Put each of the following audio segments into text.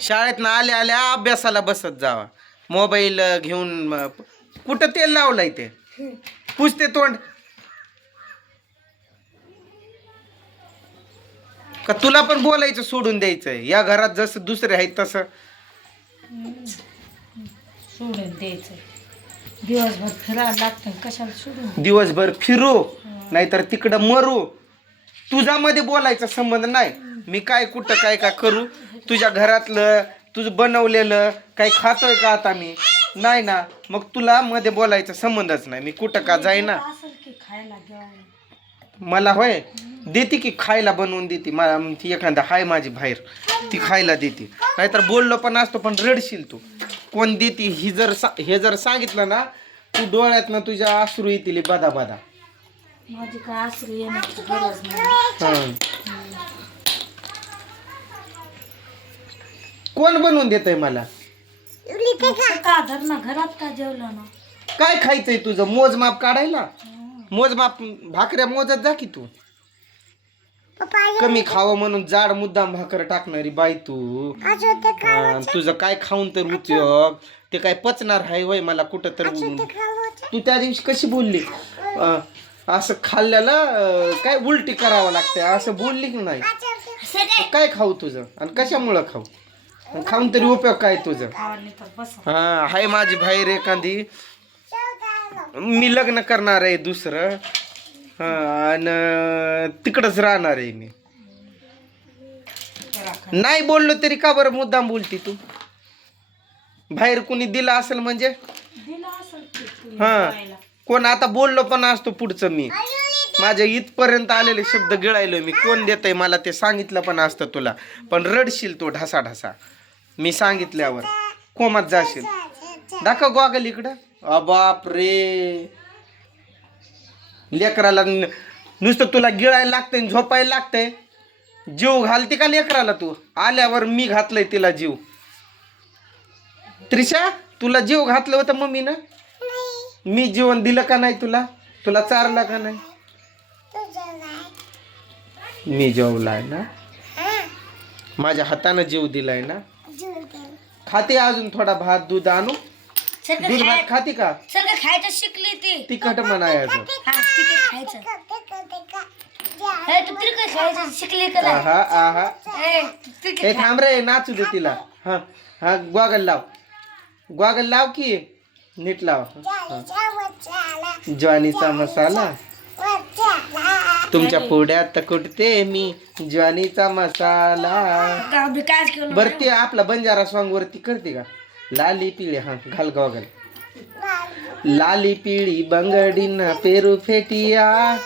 शाळेत आल्या आल्या अभ्यासाला बसत जावा. मोबाईल घेऊन कुठं तेल लावलंय ते? पुसते तोंड. का तुला पण बोलायचं सोडून द्यायचं या घरात जसं दुसरे आहेत तसं. सोडून द्यायचं दिवसभर फिरायला लागतं कशाला सोडून? दिवसभर फिरू नाहीतर तिकडं मरू. तुझ्यामध्ये बोलायचा संबंध नाही. मी काय कुठं काय काय करू? तुझ्या घरातलं तुझं बनवलेलं काही खातोय का आता मी? नाही ना. मग तुला मध्ये बोलायचा संबंधच नाही. मी कुठं का जाईना. की मला होय? देते की खायला बनवून देते. मला ती एखादा हाय माझी बाहेर. ती खायला देते. नाहीतर बोललो पण असतो पण रडशील तू. कोण देते ही जर सा- हे जर सांगितलं ना तू डोळ्यात ना तुझ्या अश्रू येतील बदा बदा माझी काय आसरी येण्याची गरज नाही हं. कोण बनवून देतय मला? का धर ना घरात का जेवलं ना? काय खायचंय तुझं? मोजमाप काढायला? मोजमाप भाकऱ्या मोजत जा की तू. कमी खावं म्हणून जाड मुद्दाम भाकर टाकणारी बाई तू. हा, तुझं काय खाऊन तर उपयोग ते काय पचणार आहे वय मला कुठं तर तू त्या दिवशी कशी बोलली? अं, असं खाल्ल्याला अं, काय उलटी करावं लागते असं बोलली की नाही? काय खाऊ तुझं? आणि कशामुळं खाऊ? खाऊन तरी उपयोग काय तुझं? हा हाय माझी बाहेर एखादी. मी लग्न करणार आहे दुसरं. हा आणि तिकडंच राहणार आहे मी. नाही बोललो तरी का बरं मुद्दाम बोलती तू? बाहेर कुणी दिला असेल म्हणजे? हा. कोण आता बोललो पण असतो पुढचं मी. माझ्या इथपर्यंत आलेले शब्द गिळायलो मी. कोण देतय मला ते सांगितलं पण असतं तुला. पण रडशील तू ढासा ढासा मी सांगितल्यावर. कोमात जाशील. दाखव गॉगल इकडं. अबाप रे लेकराला नुसतं तुला गिळायला लागतंय झोपायला लागतंय. जीव घालते का लेकराला तू? आल्यावर मी घातलंय तिला जीव. त्रिशा तुला जीव घातलं होतं मम्मीनं? मी जीवन दिलं का नाही तुला? तुला चारलं का नाही? मी जेवलाय ना? माझ्या हातानं जीव दिलाय ना? खाते अजून थोडा भात दूध आणू. दूध भात खाते का? सगळं खायचं शिकली ती. तिखट म्हणायचं हा तिकीट खायचं. तू तिकीट खायचं शिकली का नाही? आहा आहा. हे, तू तिकीट हे खा. थांब रे नाचू दे तिला. हा हा ग्वागल लाव. ग्वागल लाव की नीट लाव. ज्वानीचा मसाला. तुमच्या पुढ्यात कुठते मी? ज्वानीचा मसाला. केलं बर ते आपला बंजारा सॉंग वरती करते का? लाली पिळी हा घाल गॉगल. लाली पिळी बंगडीना पेरू फेटिया.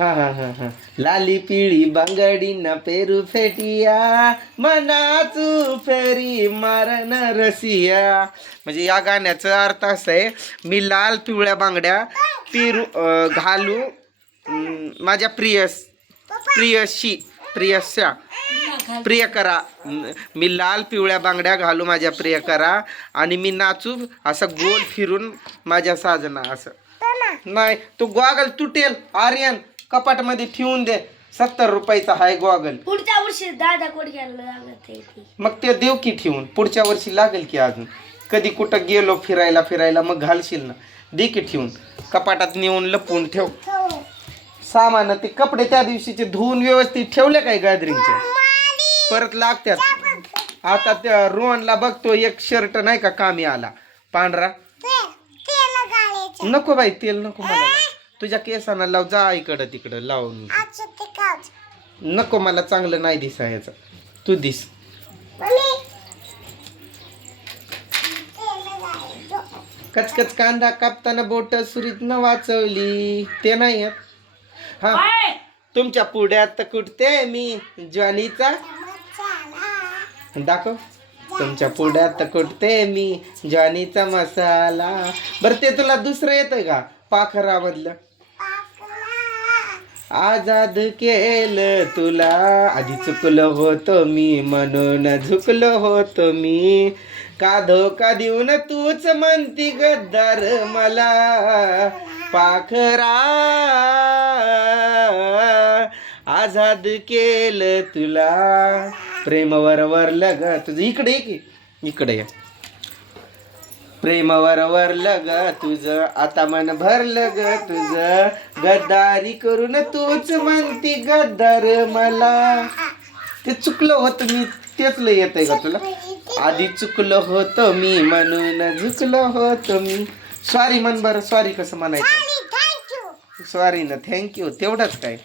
हा हा हा हा. लाली पिळी बांगडीना पेरू फेटिया मनाचू फेरी मारण रसिया. म्हणजे या गाण्याचा अर्थ असा आहे मी लाल पिवळ्या बांगड्या पेरू घालू माझ्या प्रियस प्रियशी प्रियस्या प्रियकरा मी लाल पिवळ्या बांगड्या घालू माझ्या प्रियकरा आणि मी नाचू असं गोल फिरून माझ्या साजना असं. नाही तो गॉगल तुटेल आर्यन. कपाटमध्ये ठेवून दे. सत्तर रुपयाचा हाय गॉगल. पुढच्या वर्षी दादा कोण घ्यायला लागत आहे ती. मग ते देव की ठेवून. पुढच्या वर्षी लागेल की अजून. कधी कुठं गेलो फिरायला फिरायला मग घालशील ना. दे की ठेवून. कपाटात नेऊन लपवून ठेव. सामान ते कपडे त्या दिवशीचे धुवून व्यवस्थित ठेवले काय गॅदरिंगचे परत लागत्यात. आता त्या रोहनला बघतो एक शर्ट नाही का कामी आला. पांढरा? नको बाई तेल नको मला. तुझ्या केसांना लाव जा इकडं तिकडं लावून नको मला चांगलं नाही दिसायचं. तू दिस. कचकच कांदा कापताना बोट सुरीत न वाचवली. ते नाही आहेत. हा? तुमच्या पुढ्यात कुठते मी? ज्वानीचा? दाखव. तुमच्या पुढ्यात कुठते मी? ज्वानीचा मसाला. बरं ते तुला दुसरं येतंय का? पाखरामधलं? आजाद केलं तुला. आधी चुकलो होतो मी म्हणून झुकलो होतो मी. का धोका देऊन तूच म्हणती गद्दार मला. पाखरा. आझाद केलं तुला. प्रेमवर वरलं ग तुझं इकडे की. इकडे या. प्रेमवर वरलं ग तुझं आता मन भरलं ग तुझं गद्दारी करून तूच म्हणती गद्दार मला. ते चुकलं होतं मी तेच लय येतंय का तुला. आधी चुकलं होतं मी म्हणून झुकलं होतं मी. सॉरी म्हण बरं सॉरी कसं म्हणायचं? सॉरी ना थँक्यू तेवढंच काय?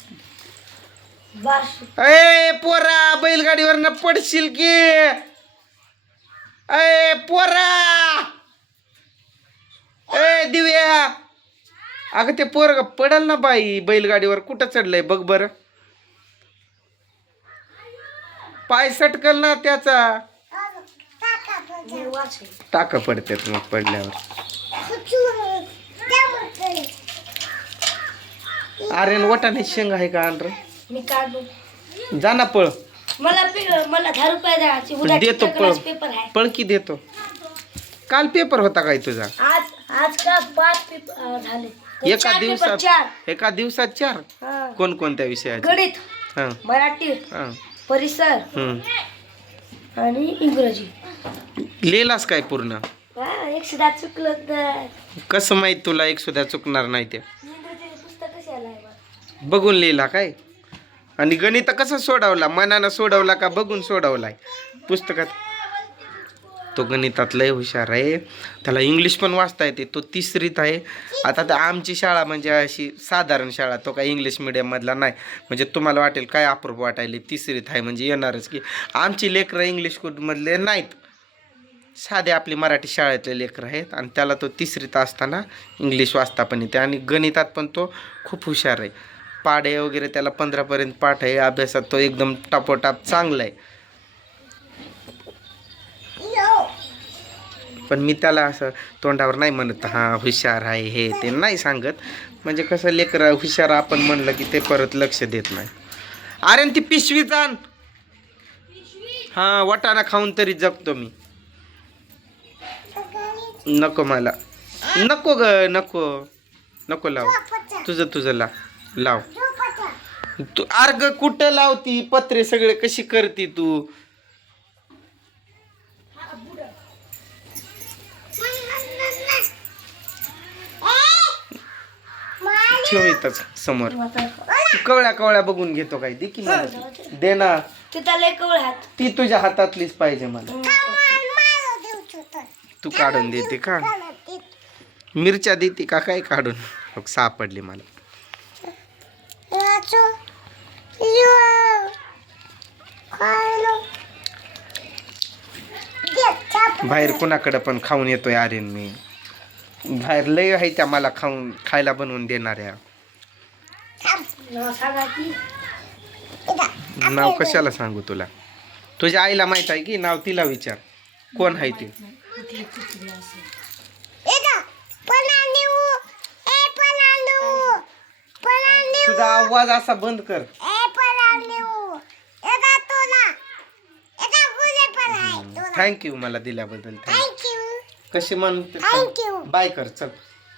अय पोरा बैलगाडीवर न पडशील की? अय पोरा! ए दिव्या! अगं ते पोरग पडल ना बाई बैलगाडीवर. कुठं चढलंय बघ बर. पाय सटकल ना त्याचा. टाका पडतात मग पडल्यावर. आर्यन वटाने शेंग आहे का काढू. जा ना पळ. मला देतो पळ. की देतो. काल पेपर होता काय तुझा? आज का पाच पेपर झाले. एका चार पेपर दिवसात एका दिवसात चार? हा. कोणकोणत्या विषयाचे? गणित हा. मराठी हा. परिसर हम्म. आणि इंग्रजी. लिहिलास काय पूर्ण? हा, चुकलं तर कसं माहीत तुला एक सुद्धा चुकणार नाही ते? इंग्रजीचे पुस्तक कसे आलाय बा? बघून लिहिला काय? आणि गणित कसं सोडवला? मनानं सोडवला का बघून सोडवलाय? पुस्तकात तो गणितात हुशार आहे. त्याला इंग्लिश पण वाचता येते. तो तिसरीत आहे. आता तर आमची शाळा म्हणजे अशी साधारण शाळा तो काय इंग्लिश मिडियममधला नाही. म्हणजे तुम्हाला वाटेल काय अप्रूप वाटायले तिसरीत आहे म्हणजे येणारच की. आमची लेकरं इंग्लिश स्कूलमधले नाहीत. साधे आपली मराठी शाळेतले लेकरं आहेत आणि त्याला तो तिसरीत असताना इंग्लिश वाचता पण येते. आणि गणितात पण तो खूप हुशार आहे. पाडे वगैरे त्याला पंधरापर्यंत पाठ आहे. अभ्यासात तो एकदम टापोटाप चांगला आहे. पण मी त्याला असं तोंडावर नाही म्हणत हां हुशार आहे हे ते नाही सांगत. म्हणजे कसं लेकरं हुशार आपण म्हणलं की ते परत लक्ष देत नाही. अरे ती पिशवी जाण. हां वटाणा खाऊन तरी जगतो मी. नको मला. नको ग नको. नको लाव. तुझं तुझं ला लाव. तू अर्ग कुठं लावती? पत्रे सगळे कशी करती तू? ठेव इथंच समोर. तू कवळ्या कवळ्या बघून घेतो काय दे की मला. ती. दे ना. ते त्याला एक कवळ हात. ती तुझ्या हातातलीच पाहिजे मला. तू काढून देते का? मिरच्या देते का? काय काढून? हो, सापडली मला. बाहेर कुणाकडं पण खाऊन येतोय आर्यन मी. बाहेर लय आहे त्या मला खाऊन खायला बनवून देणाऱ्या. नाव कशाला सांगू तुला? तुझ्या आईला माहीत आहे की? नाव तिला विचार. कोण आहे ते? तुझा आवाज असा बंद कर. थँक्यू मला दिल्याबद्दल. थँक्यू कशी म्हणते you. बाय कर चल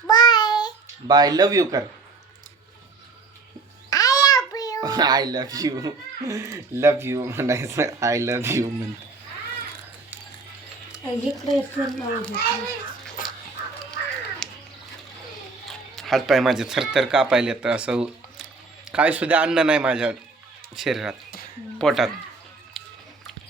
Bye. बाय लव यू कर I love you. I love you love you म्हणायचं आय लव्ह यू म्हणते इकडे फोन लावून घेतली. हातपाय माझे थरथर कापायले तर असं काय सुद्धा अन्न नाही माझ्या शरीरात पोटात